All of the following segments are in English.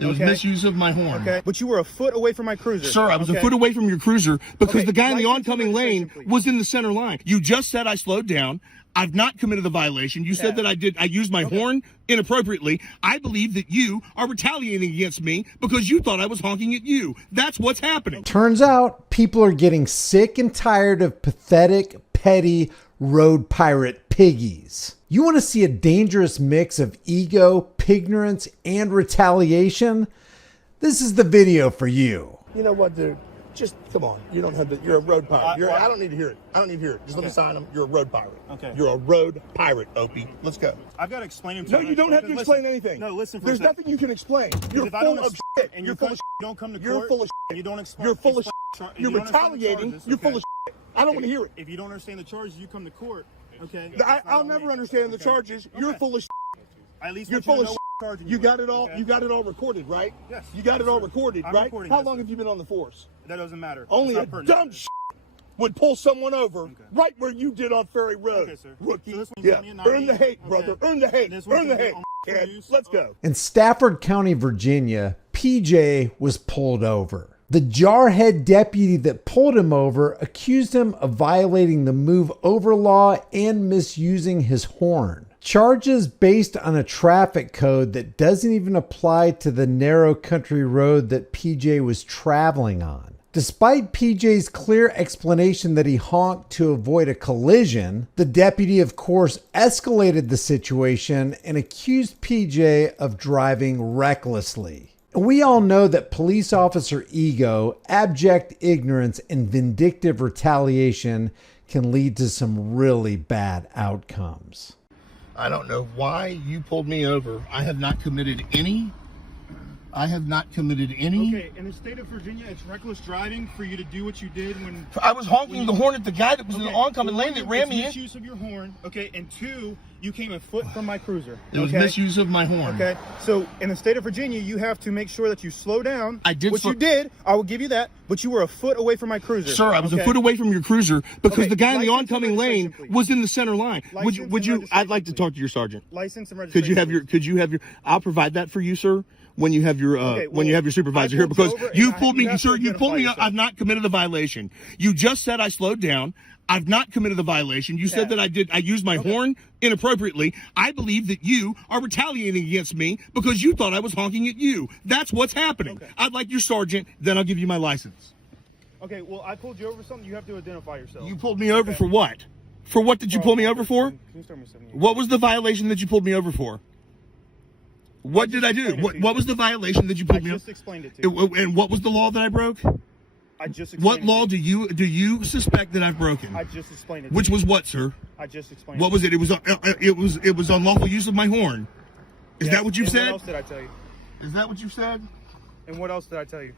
It was misuse of my horn. Okay, but you were a foot away from my cruiser. Sir, I was a foot away from your cruiser because the guy in the oncoming lane was in the center line. You just said I slowed down. I've not committed the violation. You said that I used my horn inappropriately. I believe that you are retaliating against me because you thought I was honking at you. That's what's happening. Turns out people are getting sick and tired of pathetic, petty road pirate piggies. You want to see a dangerous mix of ego, pignorance, and retaliation? This is the video for you. You know what, dude? Just come on. You don't have to. You're a road pirate. I don't need to hear it. I don't need to hear it. Just let me sign them. You're a road pirate. Okay. You're a road pirate, Opie. Let's go. I've got to explain him to No, you. you don't have to explain anything. No, listen. There's nothing you can explain. You're full of shit. And you're full of shit. You don't come to court. You're full of shit. You don't explain. You're full of shit. You're retaliating. You're full of shit. I don't want to hear it. If you don't understand the charges, you come to court. Okay. I'll never understand the charges. You're full of shit. At least you're full of shit. You got it all. You got it all recorded, right? Yes. You got it all recorded, right? Recording How long have you been on the force? That doesn't matter. Only a dumb shit would pull someone over right where you did on Ferry Road. Okay, sir. Rookie. So Yeah. Earn the hate, brother. Earn the hate. Earn the hate. Kid. Let's go. In Stafford County, Virginia, PJ was pulled over. The jarhead deputy that pulled him over accused him of violating the move over law and misusing his horn. Charges based on a traffic code that doesn't even apply to the narrow country road that PJ was traveling on. Despite PJ's clear explanation that he honked to avoid a collision, the deputy, of course, escalated the situation and accused PJ of driving recklessly. We all know that police officer ego, abject ignorance, and vindictive retaliation can lead to some really bad outcomes. I don't know why you pulled me over. I have not committed any. Okay, in the state of Virginia, it's reckless driving for you to do what you did when... I was honking the horn at the guy that was in the oncoming lane that ran me in. Misuse of your horn, okay, and two, you came a foot from my cruiser. It was misuse of my horn. Okay, so in the state of Virginia, you have to make sure that you slow down. I did. Which you did. I will give you that. But you were a foot away from my cruiser. Sir, I was a foot away from your cruiser because the guy in the oncoming lane was in the center line. Would you? I'd like to talk to your sergeant. License and registration. Could you have your? I'll provide that for you, sir. When you have your when you have your supervisor here, because you pulled me, sir. You pulled me. I've not committed the violation. You just said I slowed down. I've not committed the violation. You said that I did. I used my horn inappropriately. I believe that you are retaliating against me because you thought I was honking at you. That's what's happening. I'd like your sergeant. Then I'll give you my license. Okay. Well, I pulled you over for something. You have to identify yourself. You pulled me over for what? For what did you pull me over for? What was the violation that you pulled me over for? What did I do? What was the violation that you pulled me over? I just explained it to you. And what was the law that I broke? I just explained What law do you suspect that I've broken? I just explained it. Which was what, sir? I just explained. What was it? It was unlawful use of my horn. Is that what you said? What else did I tell you? Is that what you said? And what else did I tell you?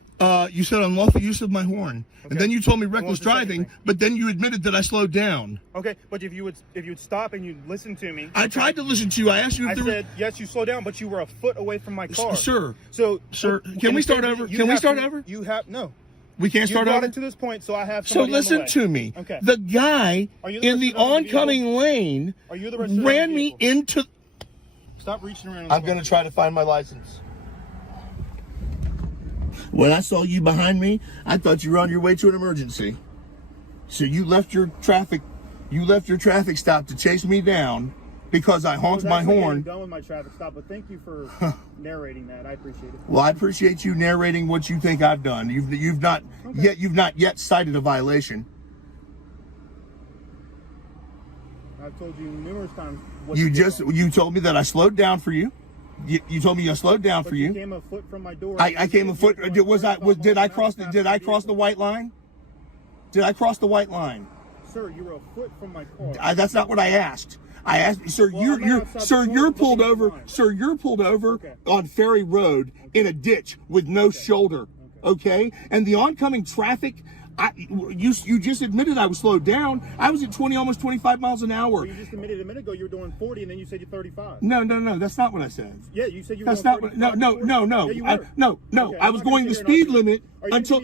You said unlawful use of my horn, and then you told me reckless driving, but then you admitted that I slowed down. Okay, but if you would stop and you'd listen to me. I tried to listen to you. I asked you if I said yes, you slowed down, but you were a foot away from my car. Sir. So, sir, can we start over? Can we start over? You have no. We can't start over. You brought it to this point, so I have. So listen to me. Okay. The guy in the oncoming lane ran me into. Stop reaching around. I'm going to try to find my license. When I saw you behind me, I thought you were on your way to an emergency. So you left your traffic stop to chase me down because I honked my horn. I'm done with my traffic stop, but thank you for narrating that. I appreciate it. Well, I appreciate you narrating what you think I've done. You've not yet cited a violation. I've told you numerous times. You told me that I slowed down for you. You told me I slowed down for you. You came a foot from my door. I came a foot. Did I cross the white line? Did I cross the white line? Sir, you were a foot from my car. That's not what I asked. I asked, sir. You're pulled over. Sir, you're pulled over on Ferry Road in a ditch with no shoulder. Okay, and the oncoming traffic. You just admitted I was slowed down. I was at 20, almost 25 miles an hour. Well, you just admitted a minute ago you were doing 40, and then you said you're 35. No, that's not what I said. Yeah, you said you were. That's not what. No. Okay, I was going the speed limit until.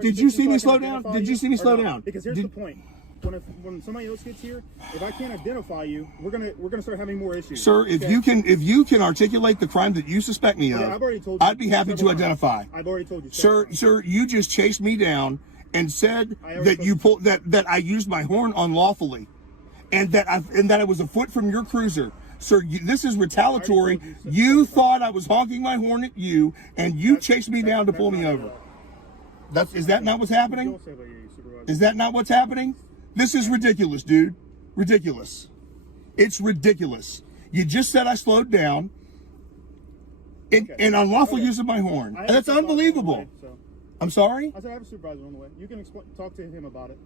Did you see me slow down? Did you see me slow down? Because here's the point. when somebody else gets here, if I can't identify you, we're gonna start having more issues. Sir, if you can articulate the crime that you suspect me of, I've already told you I'd be happy to identify. I've already told you. Sir, you just chased me down and said that I used my horn unlawfully, and that it was a foot from your cruiser. Sir, this is retaliatory. You thought I was honking my horn at you, and you chased me down to pull me over. Is that not what's happening? Is that not what's happening? This is ridiculous, dude. Ridiculous. It's ridiculous. You just said I slowed down in unlawful use of my horn. That's unbelievable. I'm sorry? I said I have a supervisor on the way. You can talk to him about it.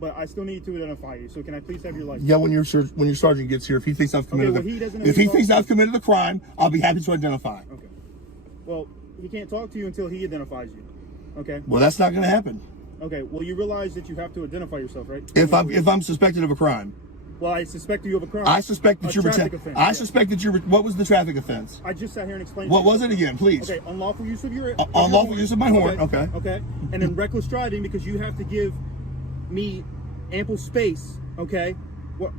But I still need to identify you. So can I please have your license? Yeah, when your sergeant gets here, if he thinks I've committed I've committed the crime, I'll be happy to identify. Okay. Well, he can't talk to you until he identifies you. Okay. Well, that's not going to happen. Okay. Well, you realize that you have to identify yourself, right? If I'm suspected of a crime. Well, I suspect you of a crime. I suspect that what was the traffic offense? I just sat here and explained. What was it again, please? Okay, unlawful use of your unlawful use of my horn. Okay. Okay. And then reckless driving, because you have to give me ample space. Okay.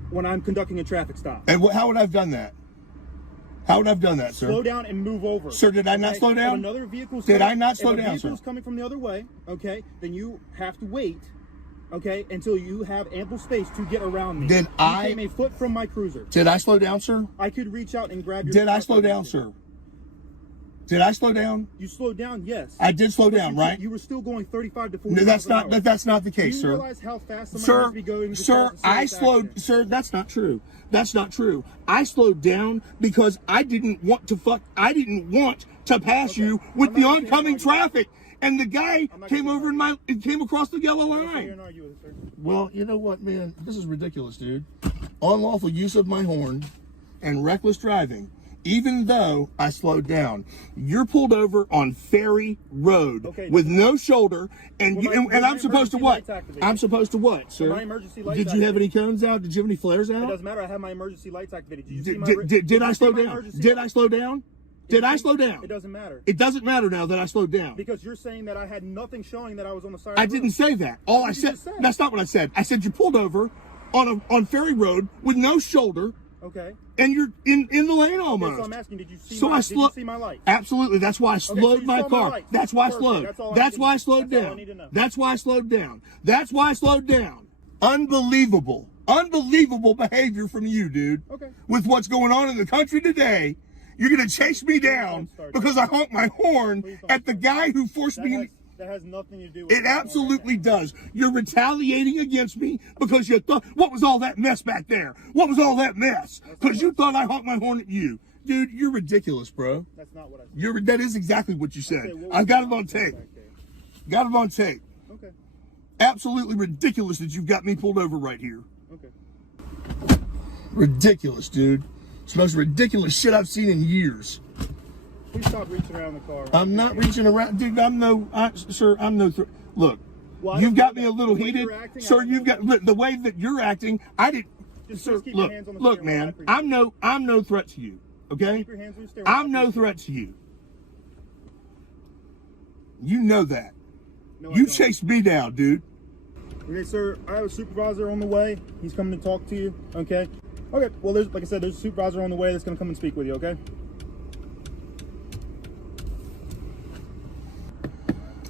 When I'm conducting a traffic stop. And how would I have done that? How would I have done that, sir? Slow down and move over. Sir, did I not slow down? If another vehicle's did I not slow down, sir? If a vehicle's coming from the other way, okay, then you have to wait, okay, until you have ample space to get around me. You came a foot from my cruiser. Did I slow down, sir? I could reach out and grab your... Did I slow down, sir? Did I slow down? You slowed down, yes. I did slow down, right? You were still going 35 to 40 No, that's not the case, sir. Do you realize how fast somebody must be going? Sir, sir, that's not true. That's not true. I slowed down because I didn't want to pass you with the oncoming traffic. And the guy came across the yellow line. Well, you know what, man? This is ridiculous, dude. Unlawful use of my horn and reckless driving. Even though I slowed down, you're pulled over on Ferry Road with no shoulder, and I'm supposed to what? I'm supposed to what, sir? My emergency lights Did you have any cones out? Did you have any flares out? It doesn't matter. I have my emergency lights activated. Did I slow down? Did I slow down? Did I slow down? It doesn't matter. It doesn't matter now that I slowed down. Because you're saying that I had nothing showing that I was on the side. I didn't say that. All I said. That's not what I said. I said you pulled over on Ferry Road with no shoulder. Okay. And you're in the lane almost. So I'm asking, did you see my light? Absolutely. That's why I slowed my car. That's why I slowed. That's why I slowed down. That's why I slowed down. That's why I slowed down. Unbelievable. Unbelievable behavior from you, dude. Okay. With what's going on in the country today, you're going to chase me down because I honked my horn at the guy who forced me. That has nothing to do with it. It absolutely does. You're retaliating against me because you thought, what was all that mess back there? What was all that mess? Because you thought I honked my horn at you. Dude, you're ridiculous, bro. That's not what I said. That is exactly what you said. I've got it on tape. Got it on tape. Okay. Absolutely ridiculous that you've got me pulled over right here. Okay. Ridiculous, dude. It's the most ridiculous shit I've seen in years. Please stop reaching around the car. I'm not reaching around, dude. Sir, I'm no threat. Look, you've got me a little heated, sir. You've got the way that you're acting. I did, sir. Look, man. I'm no threat to you. Okay. I'm no threat to you. You know that. You chased me down, dude. Okay, sir. I have a supervisor on the way. He's coming to talk to you. Okay. Okay. Well, like I said, there's a supervisor on the way that's going to come and speak with you. Okay.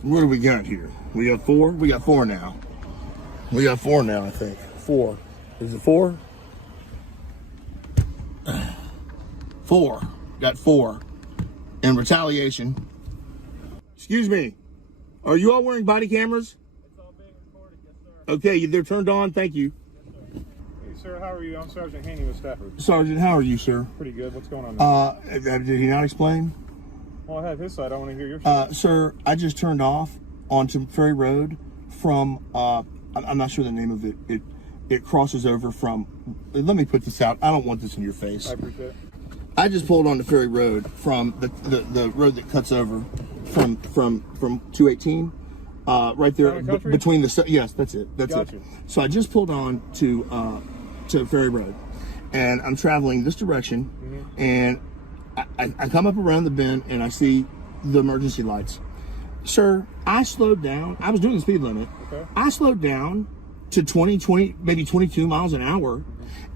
What do we got here? We got 4? We got 4 now. We got 4 now, I think. 4. Is it 4? 4. Got 4. In retaliation. Excuse me. Are you all wearing body cameras? It's all being recorded, yes, sir. Okay, they're turned on. Thank you. Yes, sir. Hey, sir, how are you? I'm Sergeant Haney with Stafford. Sergeant, how are you, sir? Pretty good. What's going on? Did he not explain? Well, I have his side. I want to hear your side. Sir, I just turned off onto Ferry Road from, I'm not sure the name of it. It crosses over from, let me put this out. I don't want this in your face. I appreciate it. I just pulled onto Ferry Road from the road that cuts over from 218, right there between the, yes, that's it. That's it. So I just pulled on to Ferry Road, and I'm traveling this direction, and I come up around the bend and I see the emergency lights. Sir, I slowed down. I was doing the speed limit. Okay. I slowed down to 20, maybe 22 miles an hour.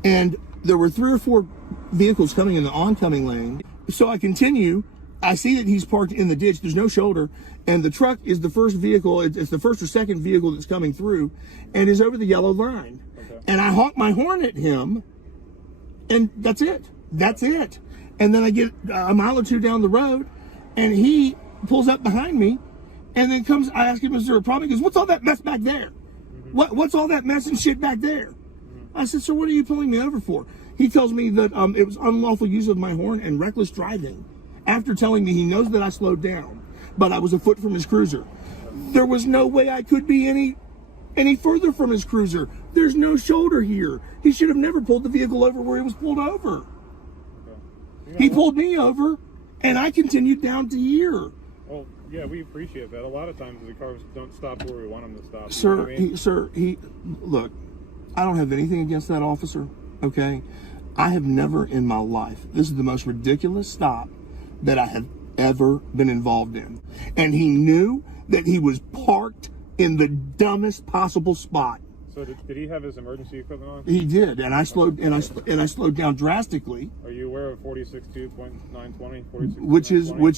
And there were 3 or 4 vehicles coming in the oncoming lane. So I continue. I see that he's parked in the ditch. There's no shoulder. And the truck is the first vehicle. It's the first or second vehicle that's coming through and is over the yellow line. Okay. And I honk my horn at him. And that's it. That's it. And then I get a mile or 2 down the road and he pulls up behind me. And then I ask him, is there a problem? He goes, what's all that mess back there? What's all that mess and shit back there? I said, sir, what are you pulling me over for? He tells me that it was unlawful use of my horn and reckless driving, after telling me he knows that I slowed down, but I was a foot from his cruiser. There was no way I could be any further from his cruiser. There's no shoulder here. He should have never pulled the vehicle over where he was pulled over. Okay. He pulled me over, and I continued down to here. Well, yeah, we appreciate that. A lot of times the cars don't stop where we want them to stop. Sir, You know what I mean? Look, I don't have anything against that officer, okay? I have never in my life, this is the most ridiculous stop that I have ever been involved in. And he knew that he was parked in the dumbest possible spot. So did he have his emergency equipment on? He did, and I slowed down drastically. Are you aware of 46.2.920? Which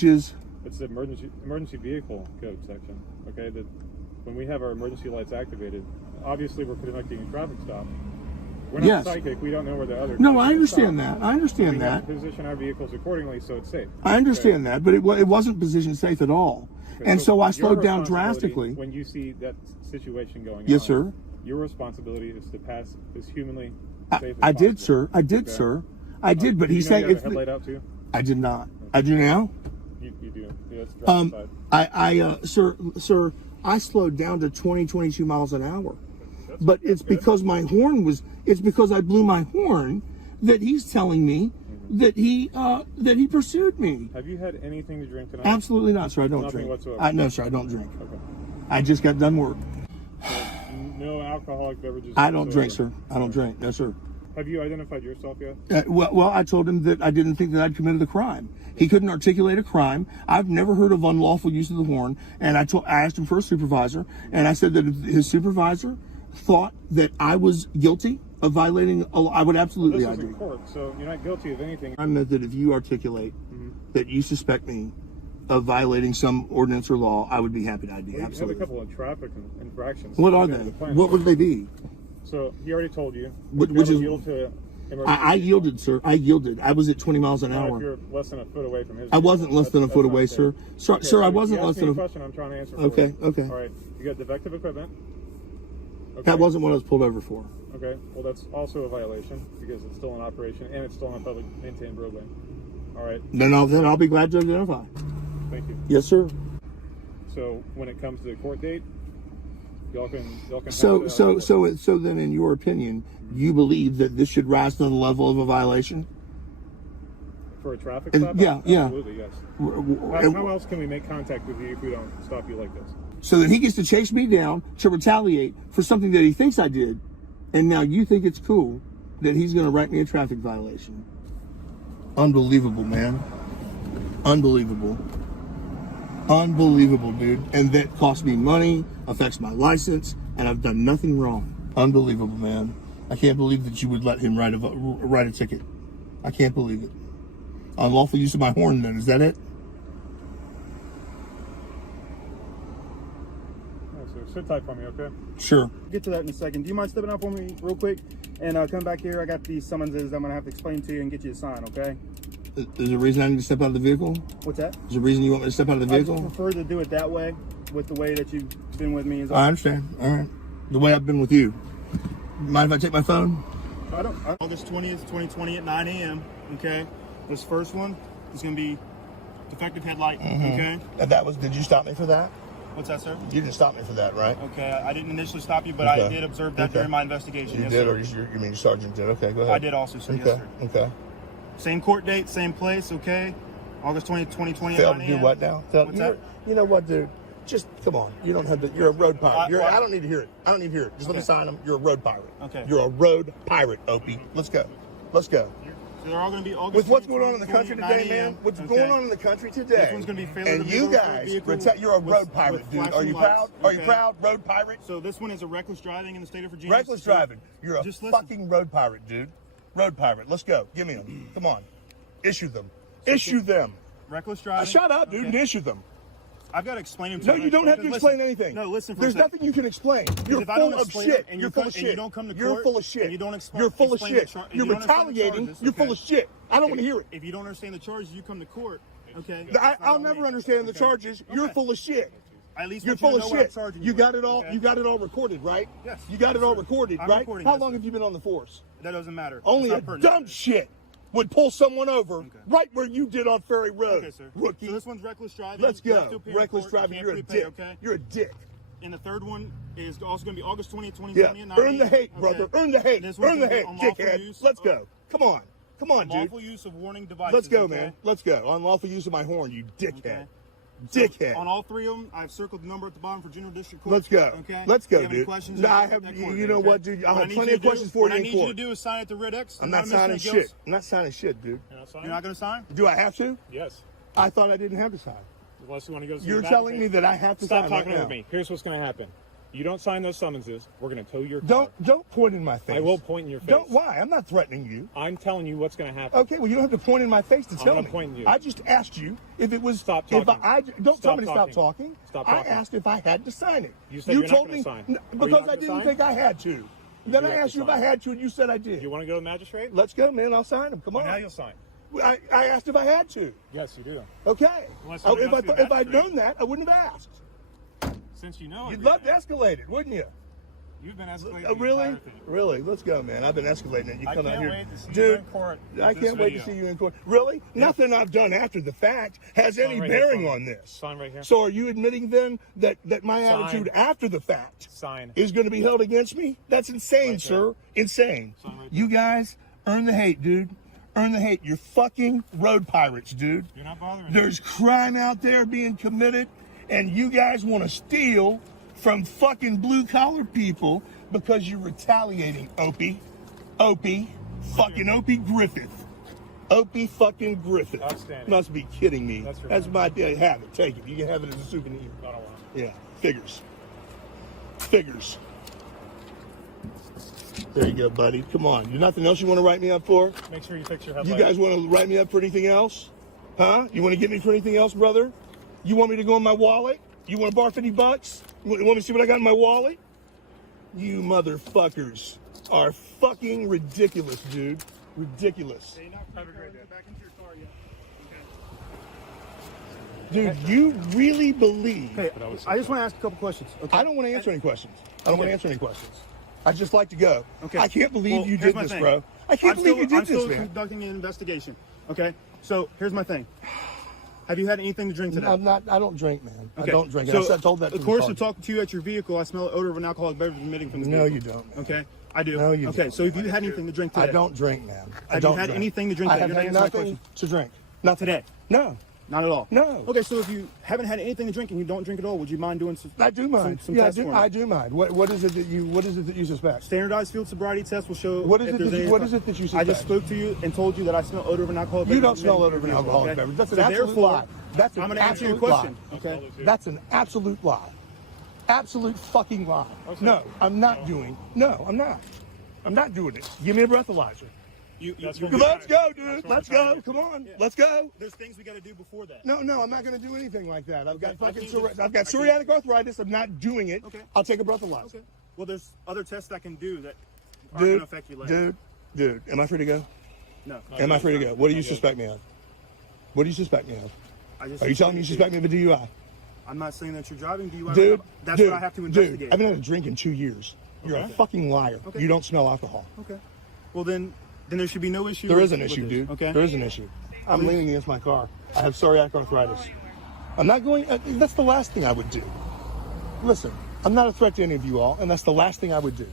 is It's the emergency vehicle code section. Okay, that when we have our emergency lights activated, obviously we're conducting a traffic stop. We're not psychic. We don't know where the other. No, I understand that. I understand that. We position our vehicles accordingly so it's safe. I understand that, but it wasn't positioned safe at all. Okay, And so I your slowed down responsibility drastically. When you see that situation going on, Yes, sir. Your responsibility is to pass as humanly safe as I did, possible. sir. I did, Okay? sir. I did, but he's saying it's it's. headlight out too. I did not. I do now. You do. Yeah, it's driving side. Sir, I slowed down to 22 miles an hour. But it's because my horn it's because I blew my horn that he's telling me that he pursued me. Have you had anything to drink tonight? Absolutely not, sir. I don't Nothing drink. whatsoever. No, sir, I don't drink. Okay. I just got done work. No alcoholic beverages. I don't drink, whatsoever. sir. I don't drink. No, sir. Have you identified yourself yet? Well, I told him that I didn't think that I'd committed a crime. He couldn't articulate a crime. I've never heard of unlawful use of the horn. And I asked him for a supervisor, and I said that if his supervisor thought that I was guilty of violating a law, I would absolutely This is argue. in court, so you're not guilty of anything. I meant that if you articulate that you suspect me of violating some ordinance or law, I would be happy to ID. You have a Absolutely. couple of traffic infractions. What are Okay, they? the plan. What would they be? So he already told you. Which You have to is- yield to emergency I vehicle. yielded, sir. I yielded. I was at 20 miles an Not if hour. you're less than a foot away from his. I wasn't vehicle. less than a That's foot not away, fair. sir. Sir, Okay, sir, I so wasn't you less asked than me a. question I'm trying to answer. For Okay, you. okay. All right. You got defective equipment. Okay. That wasn't what I was pulled over for. Okay. Well, that's also a violation because it's still in operation and it's still on a public maintained roadway. All right. Then I'll be glad to identify. Thank you. Yes, sir. So when it comes to the court date, y'all can. So then, in your opinion, you believe that this should rise to the level of a violation? For a traffic And- stop? yeah. Absolutely, yes. How else can we make contact with you if we don't stop you like this? So then he gets to chase me down to retaliate for something that he thinks I did, and now you think it's cool that he's going to write me a traffic violation. Unbelievable, man. Unbelievable. Unbelievable, dude. And that cost me money, affects my license, and I've done nothing wrong. Unbelievable, man. I can't believe that you would let him write a ticket. I can't believe it. Unlawful use of my horn, then. Is that it? So sit tight for me, okay? Sure. Get to that in a second. Do you mind stepping out for me real quick and come back here? I got these summonses I'm going to have to explain to you and get you to sign, okay? Is there a reason I need to step out of the vehicle? What's that? Is there a reason you want me to step out of the I vehicle? prefer to do it that way with the way that you've been with me. I understand. All right. The way I've been with you. Mind if I take my phone? August 20th, 2020 at 9 a.m., okay? This first one is going to be defective headlight, okay? And that was, did you stop me for that? What's that, sir? You didn't stop me for that, right? Okay, I didn't initially stop you, but I Okay. did observe that Okay. during my investigation. You yes, did, sir. or you mean your sergeant did? Okay, go ahead. I did also, sir. Okay, Yes, sir. okay. Same court date, same place, okay? August 20th, 2020 Failed at to 9 do what now? What's that? You know what, dude? Just come on. You don't have to. You're a road pirate. I don't need to hear it. I don't need to hear it. Just let me sign them. You're a road pirate. Okay. You're a road pirate, Opie. Let's go. Let's go. They're all going to be August. With what's going on in the country today, man? What's going on in the country today? This one's going to be failure. And you guys, you're a road pirate, dude. Are you proud? Are you proud, road pirate? So this one is a reckless driving in the state of Virginia. Reckless driving. You're a fucking road pirate, dude. Road pirate. Let's go. Give me them. Come on. Issue them. Issue them. Reckless driving. Shut up, dude, and issue them. I've got to explain them to No, you. you don't have to explain anything. No, listen. There's nothing you can explain. You're full of shit. You're full of shit. You don't come to court. You're full of shit. And you don't explain. You're full of shit. You're retaliating. You're full of shit. I don't want to hear it. If you don't understand the charges, you come to court. Okay. I'll never understand the charges. You're full of shit. At least you're full of shit. You got it all. You got it all recorded, right? Yes. You got it all recorded, right? Recording How long have you been on the force? That doesn't matter. Only a dumb shit would pull someone over right where you did on Ferry Road. Okay, sir. Rookie. So this one's reckless driving. Let's go. Reckless driving. You're a dick. Okay? You're a dick. And the third one is also going to be August 20th, 2020. Yeah. Earn the hate, brother. Earn the hate. Earn the hate, dickhead. Let's go. Come on. Come on, dude. Unlawful use of warning devices. Let's go, man. Let's go. Unlawful use of my horn, you dickhead. Dickhead. So on all three of them, I've circled the number at the bottom for General District Court. Let's go. Okay. Let's go, you have dude. Any questions? No, I have. You know what, dude? I have plenty of questions for you in court. What I need you to do is sign at the Red X. I'm not signing shit. I'm not signing shit, dude. You're not going to sign? Do I have to? Yes. I thought I didn't have to sign. Unless you want to go. You're telling me that I have to sign. Stop talking over me. Here's what's going to happen. You don't sign those summonses, we're going to tow your car. Don't point in my face. I will point in your face. Don't. Why? I'm not threatening you. I'm telling you what's going to happen. Okay, well, you don't have to point in my face to tell me. Point in you. I just asked you if it was. Stop talking. Don't tell me to stop talking. Stop talking. I asked if I had to sign it. You said you're not going to sign. Because I didn't think I had to. Then I asked you if I had to, and you said I did. You want to go to the magistrate? Let's go, man. I'll sign them. Come on. Now you'll sign. I asked if I had to. Yes, you do. Okay. If I'd known that, I wouldn't have asked. Since you know, you'd love to escalate it, wouldn't you? You've been escalating. Really? Really? Let's go, man. I've been escalating it. You come out here, dude. I can't wait to see you in court. Really? Yeah. Nothing I've done after the fact has any bearing on this. Sign right here. So are you admitting then that my attitude after the fact is going to be held against me? That's insane, sir. Insane. You guys earn the hate, dude. Earn the hate. You're fucking road pirates, dude. You're not bothering. There's crime out there being committed, and you guys want to steal from fucking blue-collar people because you're retaliating, Opie. Fucking Opie Griffith. Opie fucking Griffith. Outstanding. Must be kidding me. That's my deal. Have it. Take it. You can have it as a souvenir. I don't want it. Yeah. Figures. There you go, buddy. Come on. You nothing else you want to write me up for? Make sure you fix your headlight. You guys want to write me up for anything else? Huh? You want to get me for anything else, brother? You want me to go in my wallet? You want to borrow $50? You want me to see what I got in my wallet? You motherfuckers are fucking ridiculous, dude. Ridiculous. Dude, you really believe... Okay, I just want to ask a couple questions. Okay. I don't want to answer any questions. I'd just like to go. Okay. I can't believe you did this, bro. I can't believe you did this, man. I'm still conducting an investigation. Okay? So, here's my thing. Have you had anything to drink today? I don't drink, man. Okay. I don't drink. So, I told that to of course, of talking to you at your vehicle, I smell the odor of an alcoholic beverage emitting from the vehicle. No, you don't, man. Okay? I do. No, you don't. Okay, so if you had anything to drink today... I don't drink, man. Have you had anything to drink today? I have had nothing to drink. Not today? No. Not at all? No. Okay, so if you haven't had anything to drink and you don't drink at all, would you mind doing some... I do mind. Some tests for me? I do mind. What is it that you suspect? Standardized field sobriety test will show... What is it that you suspect? I just spoke to you and told you that I smell odor of an alcoholic beverage. You don't smell odor of an alcoholic beverage. That's an absolute lie. That's an absolute lie. Okay. That's an absolute lie. Absolute fucking lie. Okay. No, I'm not doing... No, I'm not. I'm not doing it. Give me a breathalyzer. Let's go, dude. Let's go. Come on. Yeah. Let's go. There's things we got to do before that. No, I'm not going to do anything like that. I've got psoriatic arthritis. I'm not doing it. Okay. I'll take a breathalyzer. Okay. Well, there's other tests I can do that aren't going to affect you later. Dude, am I free to go? No. Am I free to go? What do you suspect me of? What do you suspect me of? Are you telling me you suspect me of a DUI? I'm not saying that you're driving DUI. Dude, that's what I have to investigate. Dude, I haven't had a drink in 2 years. You're a fucking liar. Okay. You don't smell alcohol. Okay. Well, then there should be no issue. There is an issue, dude. Okay. There is an issue. I'm leaning against my car. I have psoriatic arthritis. I'm not going... that's the last thing I would do. Listen, I'm not a threat to any of you all, and that's the last thing I would do.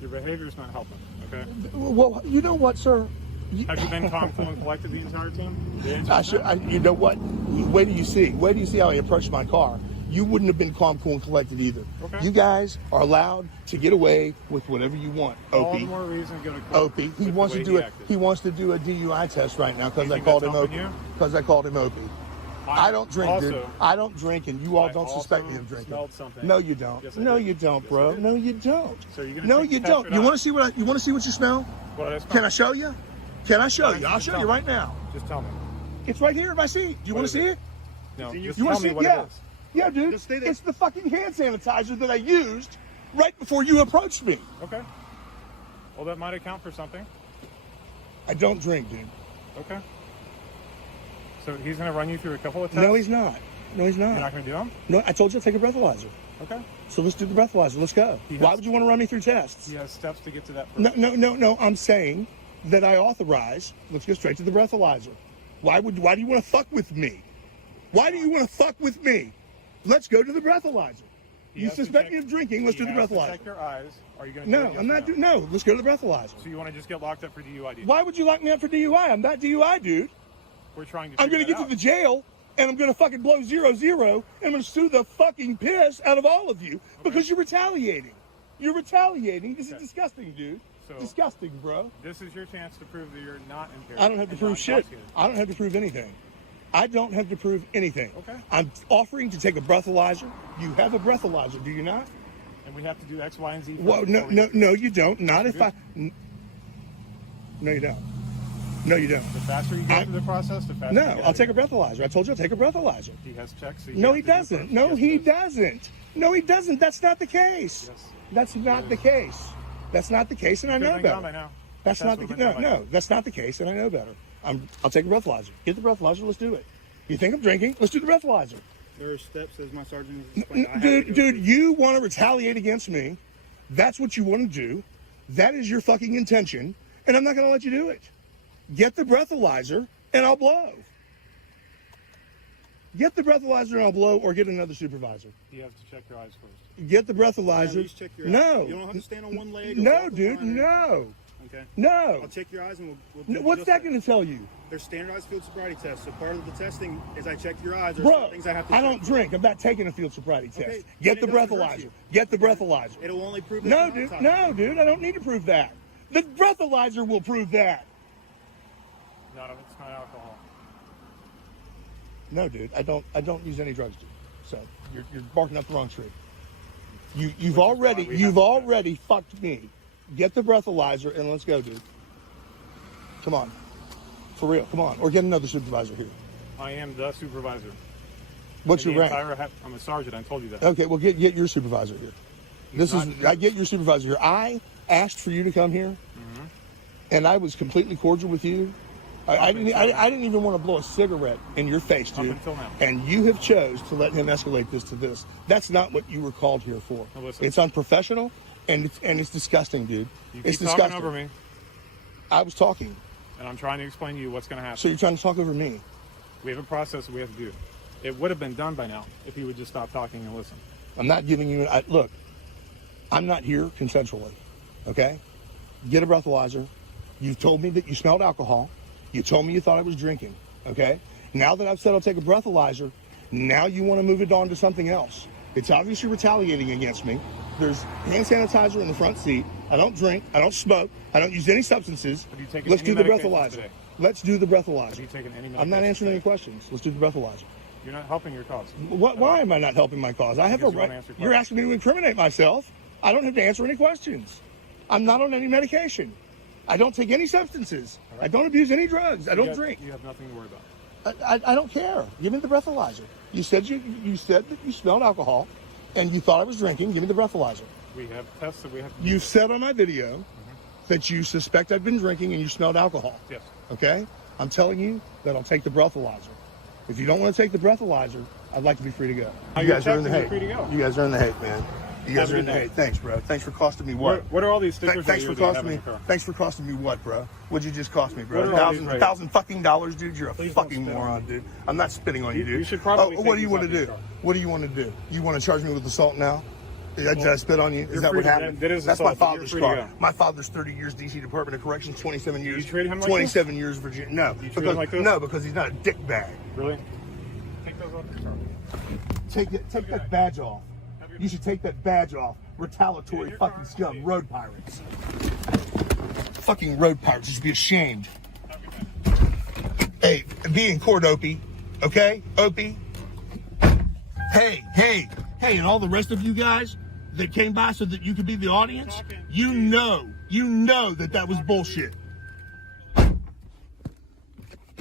Your behavior's not helping, okay? Well, you know what, sir? Have you been calm, cool, and collected the entire time? You know what? Wait till you see. Wait till you see how he approached my car. you wouldn't have been calm, cool, and collected either. Okay. You guys are allowed to get away with whatever you want. All Opie. the more reason to go to court. Opie. He wants to do it. He wants to do a DUI test right now because I think called that's him Opie. helping you? Because I called him Opie. I don't drink, also, dude. I don't drink, and you all I don't suspect me also of drinking. smelled something. No, you don't. Yes, I No, did. you don't, Yes, bro. I did. No, you don't. So you're gonna No, take you the don't. test or You not? want to see what? You want to see what you smell? What I smell? Can I show you? Can I show you? I'll Just show tell you me. right now. Just tell me. It's right here in my seat. Do you What want to is see it? it? No, just You want tell to see me it? what Yeah. it is. Yeah, dude. Just stay there. It's the fucking hand sanitizer that I used right before you approached me. Okay. Well, that might account for something. I don't drink, dude. Okay. So he's going to run you through a couple of tests? No, he's not. No, he's You're not. not going to do them? No, I told you to take a breathalyzer. Okay. So let's do the breathalyzer. Let's go. Why would you want to run me through tests? He has steps to get to that No, first. no. I'm saying that I authorize. Let's go straight to the breathalyzer. Why do you want to fuck with me? Why do you want to fuck with me? Let's go to the breathalyzer. He You has to suspect check- me of drinking. Let's he do the has to breathalyzer. check your eyes. Are you going to No, do it? Yes I'm or not doing. No, let's go to the breathalyzer. So you want to just get locked up for DUI? Why would you lock me up for DUI? I'm not DUI, dude. We're trying to I'm going to get to the jail and I'm going to fucking blow 0-0 and I'm going to sue the fucking piss out of all of you because you're retaliating. You're retaliating. This is disgusting, dude. So- Disgusting, bro. This is your chance to prove that you're not impaired. I don't have to and prove not shit. intoxicated. I don't have to prove anything. I don't have to prove anything. Okay. I'm offering to take a breathalyzer. You have a breathalyzer, do you not? And we have to do X, Y, and Z. Well, no, you don't. Not if I. No, you don't. No, you don't. The faster you go through the process, the faster. No, I'll take a breathalyzer. I told you I'll take a breathalyzer. He has checks. So No, he doesn't. No, he doesn't. No, he doesn't. That's not the case. Yes. That's not the case. That's not the case, and I know better. That's not the no. That's not the case, and I know better. I'll take a breathalyzer. Get the breathalyzer. Let's do it. You think I'm drinking? Let's do the breathalyzer. There are steps, as my sergeant has explained. I have to go Dude, you want to retaliate against me. That's what you want to do. That is your fucking intention, and I'm not going to let you do it. Get the breathalyzer, and I'll blow. Get the breathalyzer, and I'll blow, or get another supervisor. You have to check your eyes first. Get the Yeah, breathalyzer. you just check your No. eyes. You don't have to stand on one leg. Or No, walk the dude, line or- no. Okay. No. I'll check your eyes and we'll do What's just that going to tell you? They're standardized field sobriety tests. So part of the testing is I check your eyes. There's Bro, some things I have to I check. don't drink. I'm not taking a field sobriety test. Okay, Get the then it doesn't hurt breathalyzer. you. Get the breathalyzer. It'll only prove that No, you're dude. not No, dude. I don't need to prove that. The breathalyzer will prove that. It's not alcohol. No, dude. I don't use any drugs, dude. So you're barking up the wrong tree. You've already fucked me. Get the breathalyzer and let's go, dude. Come on. For real. Come on. Or get another supervisor here. I am the supervisor. What's In your the rank? entire I'm a sergeant. I told you that. Okay, well get your supervisor here. I get your supervisor here. I asked for you to come here, and I was completely cordial with you. I didn't even want to blow a cigarette in your face, dude. Up until now. And you have chose to let him escalate this to this. That's not what you were called here for. Now listen. It's unprofessional, and it's disgusting, dude. You It's keep disgusting. talking over me, I was talking, and I'm trying to explain to you what's going to happen. so you're trying to talk over me. We have a process that we have to do. It would have been done by now if you would just stop talking and listen. I'm not giving you. Look, I'm not here consensually. Okay, get a breathalyzer. You've told me that you smelled alcohol. You told me you thought I was drinking. Okay. Now that I've said I'll take a breathalyzer, now you want to move it on to something else. It's obviously retaliating against me. There's hand sanitizer in the front seat. I don't drink. I don't smoke. I don't use any substances. Have you taken Let's any do the medications breathalyzer. today? Let's do the Have you breathalyzer. taken any medications I'm not answering any today? questions. Let's do the breathalyzer. You're not helping your cause. Why am I not helping my cause? I have a Because you won't right. answer You're questions. asking me to incriminate myself. I don't have to answer any questions. I'm not on any medication. I don't take any substances. All right. I don't abuse any drugs. I don't drink. You have nothing to worry about. I don't care. Give me the breathalyzer. You said that you smelled alcohol, and you thought I was drinking. Give me the breathalyzer. We have tests that we have to do. You said on my video that you suspect I've been drinking and you smelled alcohol. Yes. Okay? I'm telling you that I'll take the breathalyzer. If you don't want to take the breathalyzer, I'd like to be free to go. Now You you're guys are in the technically hate. free to go. You guys are in the hate, man. You guys Have are a in the good hate. night. Thanks, bro. Thanks for costing me what? What are all these stickers Thanks that for you have costing in me. your car? Thanks for costing me what, bro? What'd you just cost me, bro? What are all these right here? $1,000 fucking dollars, dude. You're a Please don't fucking spit on moron, me. dude. I'm not spitting on you, dude. You should probably what take do you these want to off your do? car. What do you want to do? You want to charge me with assault now? Did I spit on you? Is you're that free what to- happened? that is That's my assault, but you're father's free to car. go. My father's 30 years DC Department of Corrections, 27 years. treat him like 27 years Virginia. No, treat him because like this? no, because he's not a dick bag. Really? Take those off your car. Take that badge off. You should take that badge off. Retaliatory fucking scum. Road pirates. Fucking road pirates. You should be ashamed. Hey, be in court, Opie. Okay? Opie? Hey, and all the rest of you guys that came by so that you could be the audience, you know that was bullshit.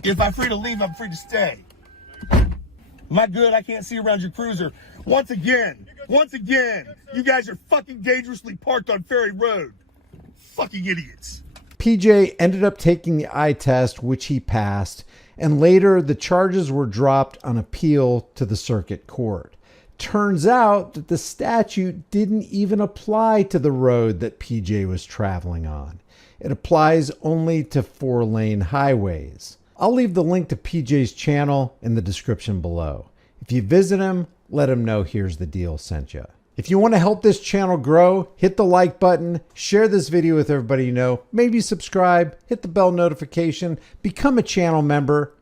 If I'm free to leave, I'm free to stay. Am I good? I can't see around your cruiser. Once again, you guys are fucking dangerously parked on Ferry Road. Fucking idiots. PJ ended up taking the eye test, which he passed, and later the charges were dropped on appeal to the circuit court. Turns out that the statute didn't even apply to the road that PJ was traveling on. It applies only to 4-lane highways. I'll leave the link to PJ's channel in the description below. If you visit him, let him know Here's the Deal sent you. If you want to help this channel grow, hit the like button, share this video with everybody you know, maybe subscribe, hit the bell notification, become a channel member.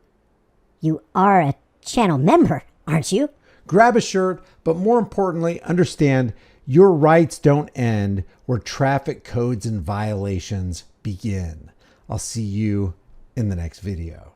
You are a channel member, aren't you? Grab a shirt, but more importantly, understand your rights don't end where traffic codes and violations begin. I'll see you in the next video.